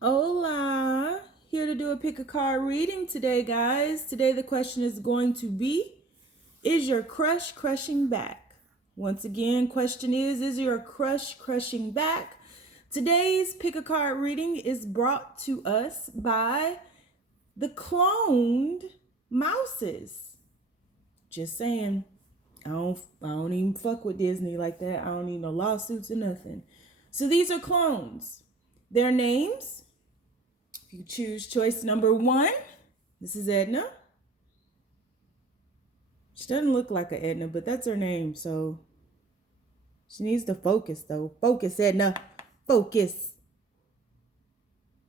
Hola! Here to do a pick a card reading today, guys. Today the question is going to be, is your crush crushing back? Once again, question is your crush crushing back? Today's pick a card reading is brought to us by the cloned mouses. Just saying. I don't even fuck with Disney like that. I don't need no lawsuits or nothing. So these are clones. Their names, if you choose choice number 1, this is Edna. She doesn't look like an Edna, but that's her name, so she needs to focus though. Focus, Edna. Focus.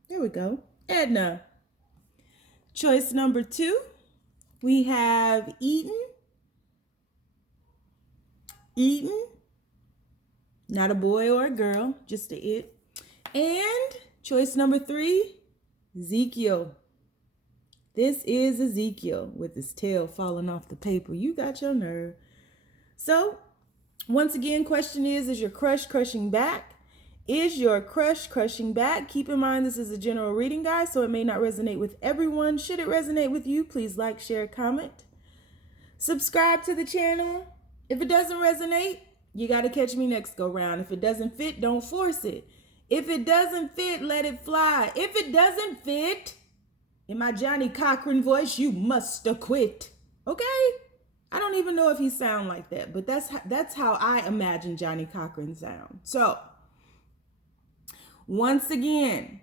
There we go. Edna. Choice number 2, we have Eden. Eden. Not a boy or a girl, just a it. And choice number 3, Ezekiel. This is Ezekiel with his tail falling off the paper. You got your nerve. So, once again, question is your crush crushing back? Is your crush crushing back? Keep in mind this is a general reading, guys, so it may not resonate with everyone. Should it resonate with you, please like, share, comment. Subscribe to the channel. If it doesn't resonate, you got to catch me next go round. If it doesn't fit, don't force it. If it doesn't fit, let it fly. If it doesn't fit, in my Johnny Cochran voice, you must quit. Okay? I don't even know if he sound like that, but that's how I imagine Johnny Cochran sound. So, once again,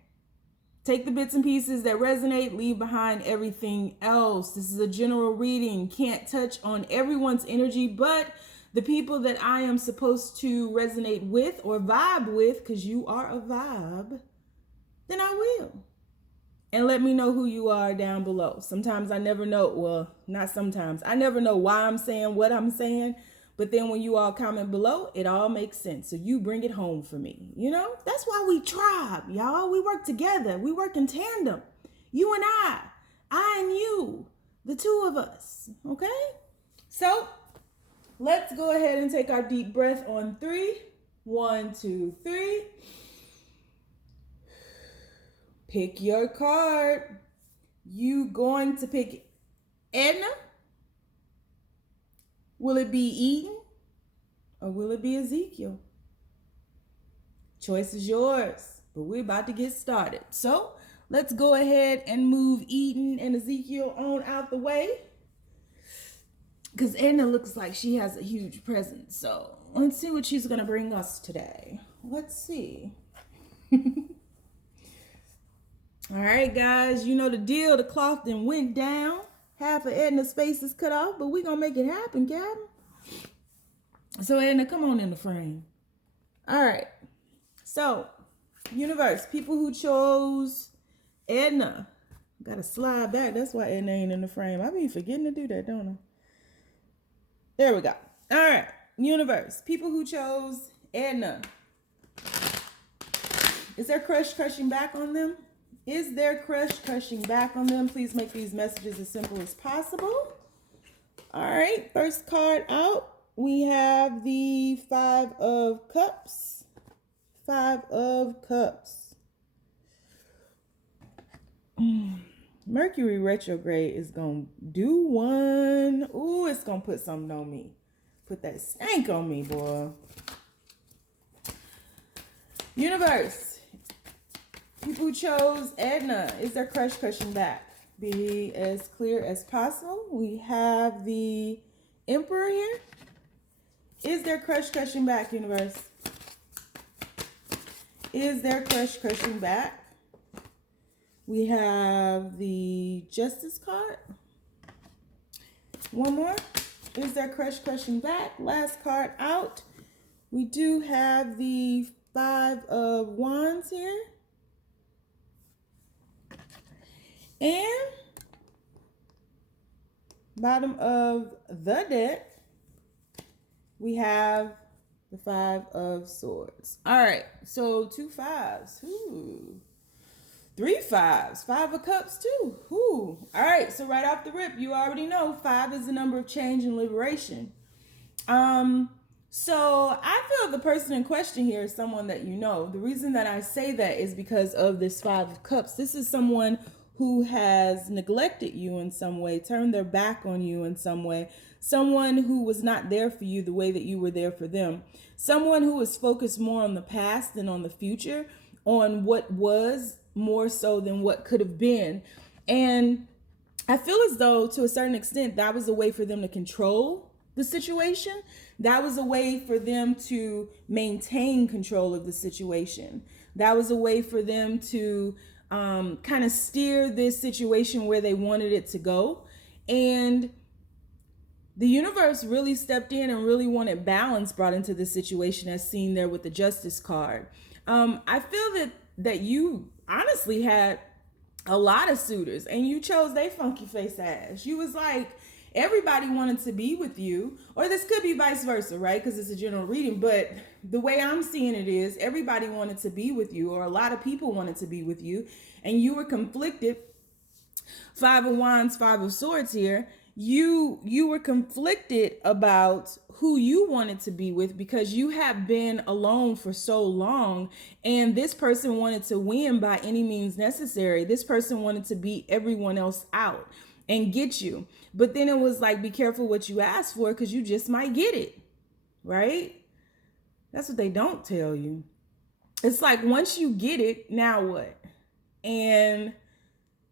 take the bits and pieces that resonate, leave behind everything else. This is a general reading. Can't touch on everyone's energy, but the people that I am supposed to resonate with or vibe with, because you are a vibe, then I will. And let me know who you are down below. Sometimes I never know, well, not sometimes. I never know why I'm saying what I'm saying. But then when you all comment below, it all makes sense. So you bring it home for me. You know, that's why we tribe, y'all. We work together. We work in tandem. You and I and you, the two of us. Okay? So let's go ahead and take our deep breath on 3. 1, 2, 3. Pick your card. You going to pick Edna? Will it be Eden? Or will it be Ezekiel? Choice is yours, but we're about to get started. So let's go ahead and move Eden and Ezekiel on out the way, because Edna looks like she has a huge presence. So let's see what she's going to bring us today. Let's see. All right, guys, you know the deal. The cloth then went down. Half of Edna's face is cut off, but we're going to make it happen, Captain. So, Edna, come on in the frame. All right. So, universe, people who chose Edna. Got to slide back. That's why Edna ain't in the frame. I be forgetting to do that, don't I? There we go. All right. Universe, people who chose Edna. Is there crush crushing back on them? Is there crush crushing back on them? Please make these messages as simple as possible. All right, first card out. We have the 5 of Cups. 5 of Cups. Mercury retrograde is going to do one. Ooh, it's going to put something on me. Put that stank on me, boy. Universe. People who chose Edna, is their crush crushing back? Be as clear as possible. We have the Emperor here. Is their crush crushing back, universe? Is their crush crushing back? We have the Justice card. One more. Is their crush crushing back? Last card out. We do have the 5 of Wands here. And bottom of the deck, we have the 5 of Swords. All right, so 2 5s. Ooh. 3 5s. 5 of Cups too. Ooh. All right, so right off the rip, you already know 5 is the number of change and liberation. So I feel the person in question here is someone that you know. The reason that I say that is because of this Five of Cups. This is someone who has neglected you in some way, turned their back on you in some way, someone who was not there for you the way that you were there for them, someone who was focused more on the past than on the future, on what was more so than what could have been. And I feel as though, to a certain extent, that was a way for them to control the situation. That was a way for them to maintain control of the situation. That was a way for them to kind of steer this situation where they wanted it to go. And the universe really stepped in and really wanted balance brought into this situation, as seen there with the Justice card. I feel that you honestly had a lot of suitors and you chose they funky face ass. You was like, everybody wanted to be with you, or this could be vice versa, right? Because it's a general reading, but the way I'm seeing it is everybody wanted to be with you, or a lot of people wanted to be with you, and you were conflicted. Five of Wands, Five of Swords here. You were conflicted about who you wanted to be with because you have been alone for so long, and this person wanted to win by any means necessary. This person wanted to beat everyone else out and get you. But then it was like, be careful what you ask for because you just might get it, right? That's what they don't tell you. It's like, once you get it, now what? And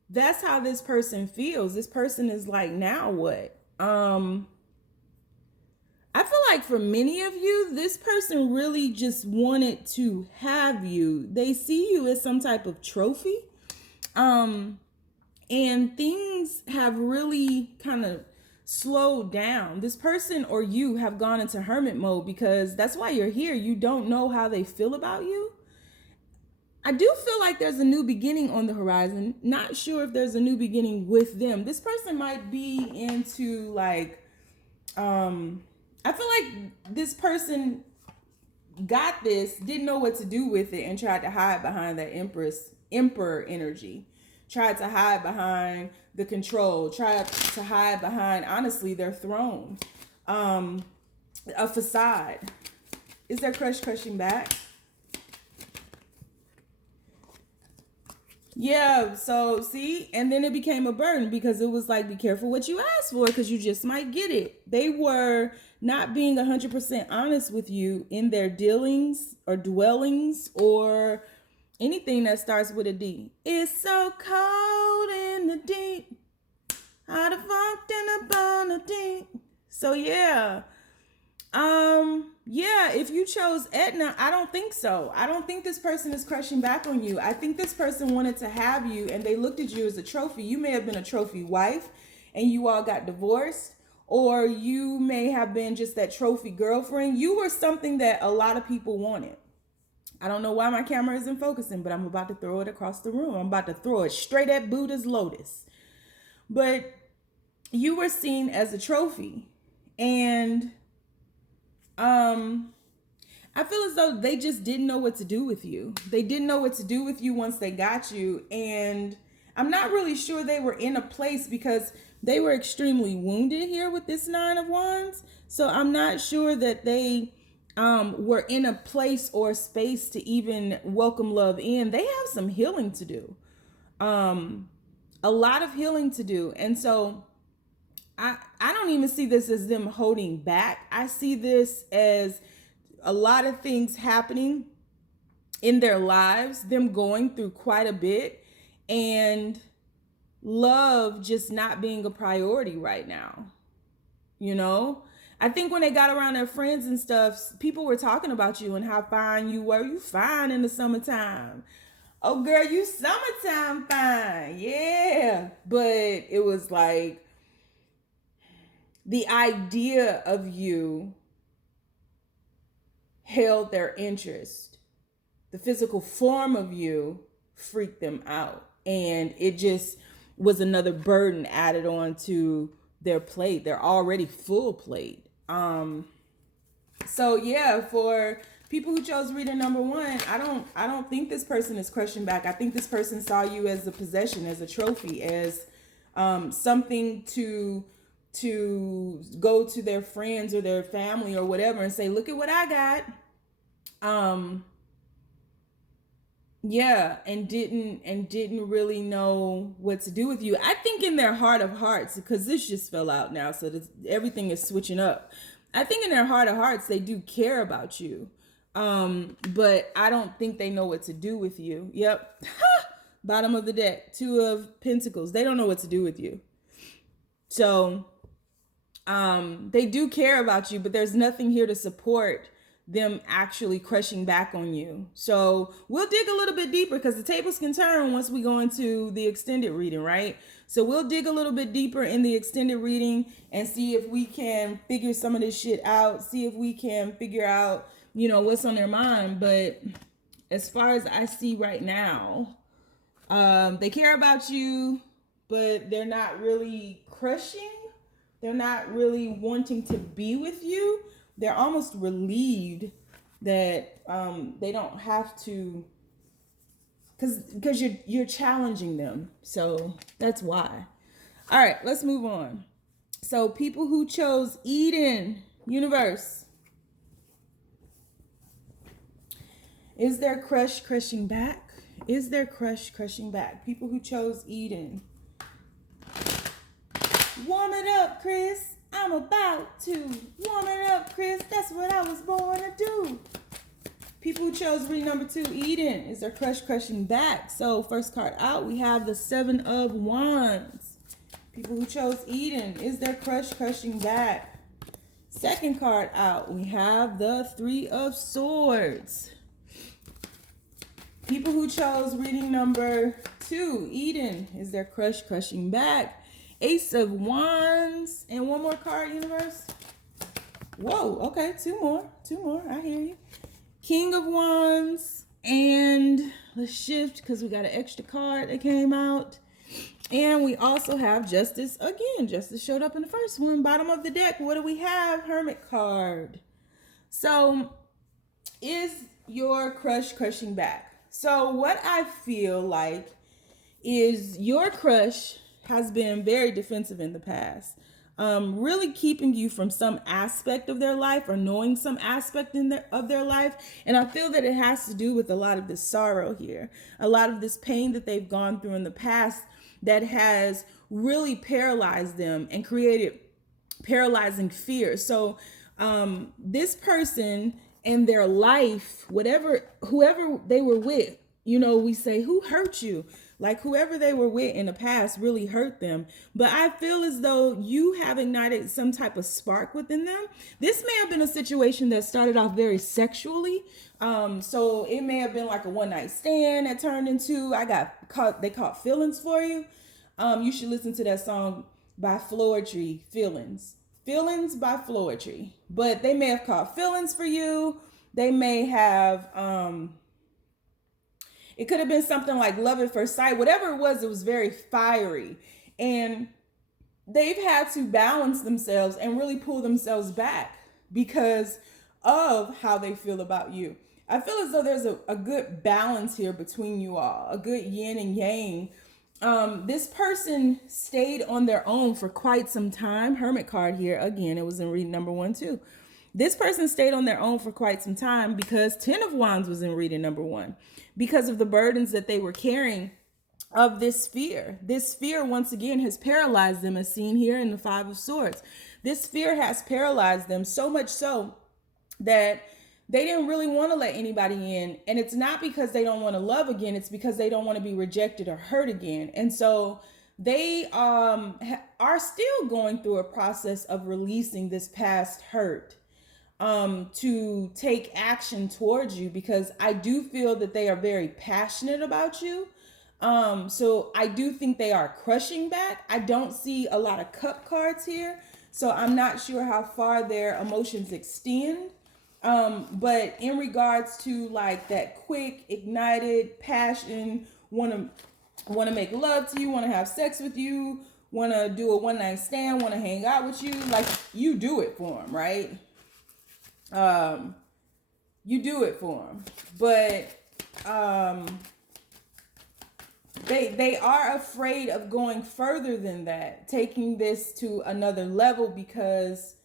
that's how this person feels. This person is like, now what? I feel like for many of you, this person really just wanted to have you. They see you as some type of trophy. And things have really kind of slowed down. This person or you have gone into hermit mode because that's why you're here. You don't know how they feel about you. I do feel like there's a new beginning on the horizon. Not sure if there's a new beginning with them. This person might be into like, I feel like this person got this, didn't know what to do with it, and tried to hide behind that emperor energy. Tried to hide behind the control. Tried to hide behind, honestly, their throne. A facade. Is their crush crushing back? Yeah, so see, and then it became a burden because it was like, be careful what you ask for because you just might get it. They were not being 100% honest with you in their dealings or dwellings or anything that starts with a D. It's so cold in the deep, out of funk in a bun of deep. So yeah. Yeah, if you chose Edna, I don't think so. I don't think this person is crushing back on you. I think this person wanted to have you and they looked at you as a trophy. You may have been a trophy wife and you all got divorced, or you may have been just that trophy girlfriend. You were something that a lot of people wanted. I don't know why my camera isn't focusing, but I'm about to throw it across the room. I'm about to throw it straight at Buddha's lotus. But you were seen as a trophy. And I feel as though they just didn't know what to do with you. They didn't know what to do with you once they got you. And I'm not really sure they were in a place because they were extremely wounded here with this Nine of Wands. So I'm not sure that they were in a place or space to even welcome love in. They have some healing to do. A lot of healing to do. And so I don't even see this as them holding back. I see this as a lot of things happening in their lives, them going through quite a bit, and love just not being a priority right now. You know, I think when they got around their friends and stuff, people were talking about you and how fine you were. You fine in the summertime. Oh, girl, you summertime fine. Yeah. But it was like the idea of you held their interest. The physical form of you freaked them out. And it just was another burden added on to their plate, their already full plate. So yeah, for people who chose reader number one, I don't think this person is crushing back. I think this person saw you as a possession, as a trophy, as something to to go to their friends or their family or whatever and say, look at what I got. Yeah, and didn't really know what to do with you. I think in their heart of hearts, because this just fell out now, so everything is switching up. I think in their heart of hearts, they do care about you. But I don't think they know what to do with you. Yep. Bottom of the deck, 2 of Pentacles. They don't know what to do with you. So, they do care about you, but there's nothing here to support them actually crushing back on you. So we'll dig a little bit deeper, because the tables can turn once we go into the extended reading, right? So we'll dig a little bit deeper in the extended reading and see if we can figure some of this shit out, see if we can figure out, you know, what's on their mind. But as far as I see right now, they care about you, but they're not really crushing. They're not really wanting to be with you. They're almost relieved that they don't have to, because you're challenging them. So that's why. All right, let's move on. So people who chose Eden, universe. Is their crush crushing back? Is their crush crushing back? People who chose Eden. Warm it up, Chris. I'm about to warm it up, Chris. That's what I was born to do. People who chose reading number 2, Eden. Is their crush crushing back? So first card out, we have the 7 of Wands. People who chose Eden. Is their crush crushing back? Second card out, we have the 3 of Swords. People who chose reading number 2, Eden. Is their crush crushing back? Ace of Wands. And one more card, universe. Whoa, okay, 2 more. 2 more, I hear you. King of Wands. And let's shift, because we got an extra card that came out. And we also have Justice again. Justice showed up in the first one. Bottom of the deck, what do we have? Hermit card. So, is your crush crushing back? So, what I feel like is your crush has been very defensive in the past, really keeping you from some aspect of their life or knowing some aspect of their life. And I feel that it has to do with a lot of this sorrow here, a lot of this pain that they've gone through in the past that has really paralyzed them and created paralyzing fear. So this person and their life, whoever they were with, you know, we say, who hurt you? Like whoever they were with in the past really hurt them. But I feel as though you have ignited some type of spark within them. This may have been a situation that started off very sexually. So it may have been like a one night stand that turned into, they caught feelings for you. You should listen to that song by Floetry, Feelings. Feelings by Floetry. But they may have caught feelings for you. They may have, it could have been something like love at first sight. Whatever it was very fiery. And they've had to balance themselves and really pull themselves back because of how they feel about you. I feel as though there's a good balance here between you all, a good yin and yang. This person stayed on their own for quite some time. Hermit card here. Again, it was in reading number 1 too. This person stayed on their own for quite some time because 10 of Wands was in reading number 1. Because of the burdens that they were carrying of this fear. This fear, once again, has paralyzed them, as seen here in the 5 of Swords. This fear has paralyzed them so much so that they didn't really want to let anybody in. And it's not because they don't want to love again. It's because they don't want to be rejected or hurt again. And so they are still going through a process of releasing this past hurt. To take action towards you, because I do feel that they are very passionate about you. So I do think they are crushing back. I don't see a lot of cup cards here, so I'm not sure how far their emotions extend. But in regards to like that quick, ignited passion, want to make love to you, want to have sex with you, want to do a one night stand, want to hang out with you, like you do it for them, right? You do it for them, but they are afraid of going further than that, taking this to another level because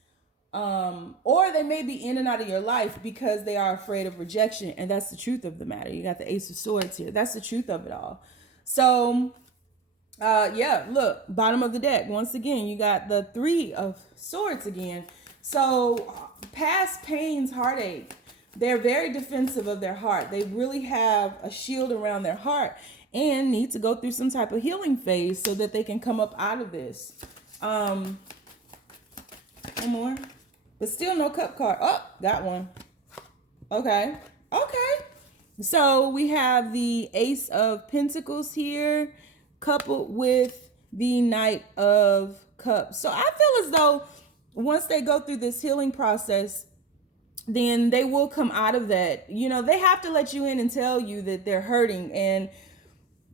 or they may be in and out of your life because they are afraid of rejection. And that's the truth of the matter. You got the Ace of Swords here. That's the truth of it all. So yeah, look, bottom of the deck. Once again, you got the Three of Swords again. So past pains, heartache, they're very defensive of their heart. They really have a shield around their heart and need to go through some type of healing phase so that they can come up out of this. One more. But still no cup card. Oh, got one. Okay. Okay. So we have the Ace of Pentacles here, coupled with the Knight of Cups. So I feel as though once they go through this healing process, then they will come out of that. You know, they have to let you in and tell you that they're hurting and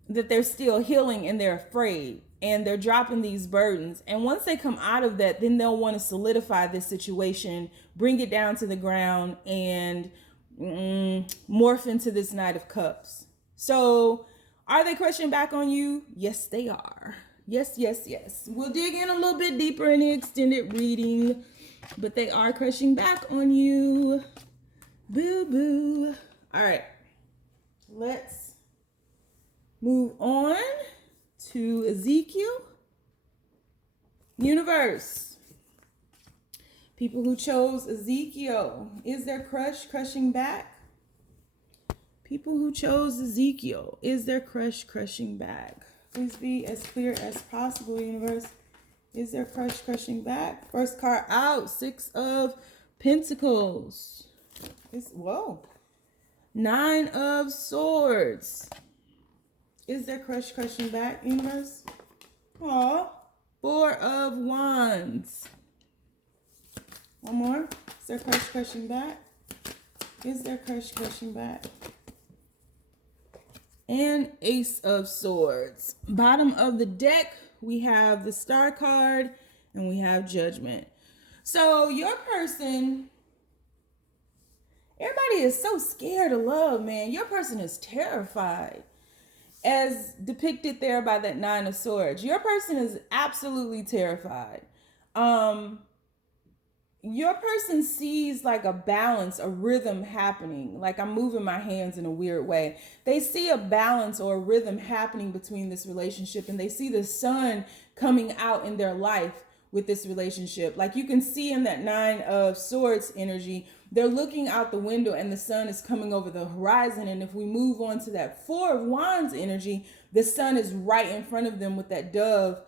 that they're still healing and they're afraid and they're dropping these burdens. And once they come out of that, then they'll want to solidify this situation, bring it down to the ground, and morph into this Knight of Cups. So are they crushing back on you? Yes, they are. Yes, yes, yes. We'll dig in a little bit deeper in the extended reading, but they are crushing back on you. Boo, boo. All right. Let's move on to Ezekiel. Universe. People who chose Ezekiel. Is their crush crushing back? People who chose Ezekiel. Is their crush crushing back? Please be as clear as possible, universe. Is their crush crushing back? First card out. Six of Pentacles. Whoa. Nine of Swords. Is their crush crushing back, universe? Aw. Four of Wands. One more. Is their crush crushing back? Is their crush crushing back? And Ace of Swords. Bottom of the deck, we have the Star card and we have Judgment. So your person, everybody is so scared of love, man. Your person is terrified, as depicted there by that Nine of Swords. Your person is absolutely terrified. Your person sees like a balance, a rhythm happening. Like I'm moving my hands in a weird way. They see a balance or a rhythm happening between this relationship, and they see the sun coming out in their life with this relationship. Like you can see in that Nine of Swords energy, they're looking out the window and the sun is coming over the horizon. And if we move on to that Four of Wands energy, the sun is right in front of them with that dove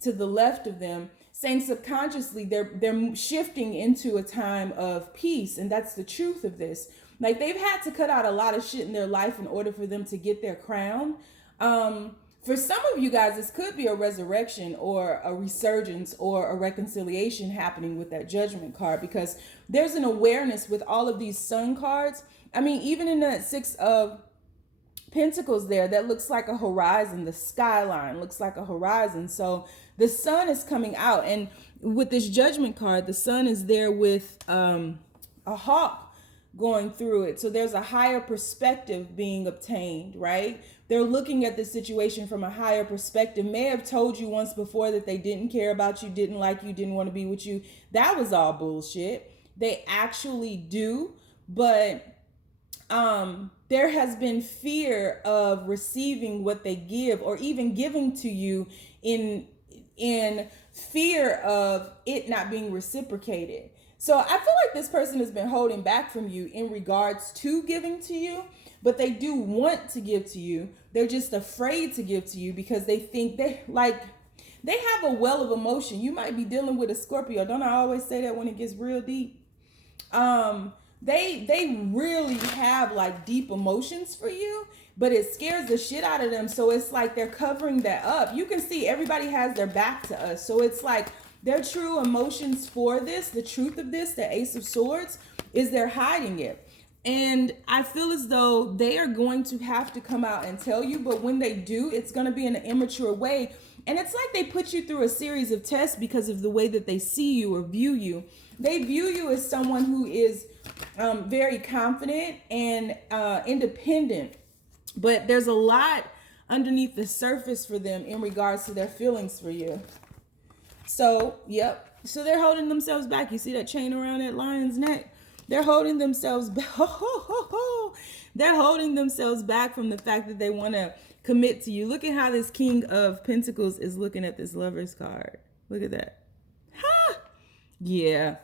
to the left of them, saying subconsciously they're shifting into a time of peace. And that's the truth of this. Like they've had to cut out a lot of shit in their life in order for them to get their crown. For some of you guys, this could be a resurrection or a resurgence or a reconciliation happening with that Judgment card, because there's an awareness with all of these sun cards. I mean, even in that Six of Pentacles there, that looks like a horizon. The skyline looks like a horizon. So the sun is coming out. And with this Judgment card, the sun is there with a hawk going through it. So there's a higher perspective being obtained, right? They're looking at the situation from a higher perspective. May have told you once before that they didn't care about you, didn't like you, didn't want to be with you. That was all bullshit. They actually do, but there has been fear of receiving what they give, or even giving to you in fear of it not being reciprocated. So I feel like this person has been holding back from you in regards to giving to you, but they do want to give to you. They're just afraid to give to you because they think they have a well of emotion. You might be dealing with a Scorpio. Don't I always say that when it gets real deep? They really have like deep emotions for you, but it scares the shit out of them. So it's like they're covering that up. You can see everybody has their back to us. So it's like their true emotions for this, the truth of this, the Ace of Swords, is they're hiding it. And I feel as though they are going to have to come out and tell you, but when they do, it's going to be in an immature way. And it's like they put you through a series of tests because of the way that they see you or view you. They view you as someone who is very confident and independent, but there's a lot underneath the surface for them in regards to their feelings for you. So, yep. So they're holding themselves back. You see that chain around that lion's neck? They're holding themselves back. They're holding themselves back from the fact that they want to commit to you. Look at how this King of Pentacles is looking at this Lover's card. Look at that. Ha! Yeah.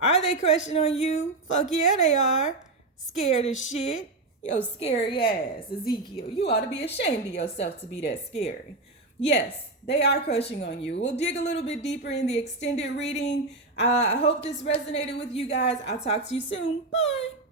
Are they crushing on you? Fuck yeah, they are. Scared as shit. Yo, scary ass, Ezekiel. You ought to be ashamed of yourself to be that scary. Yes, they are crushing on you. We'll dig a little bit deeper in the extended reading. I hope this resonated with you guys. I'll talk to you soon. Bye.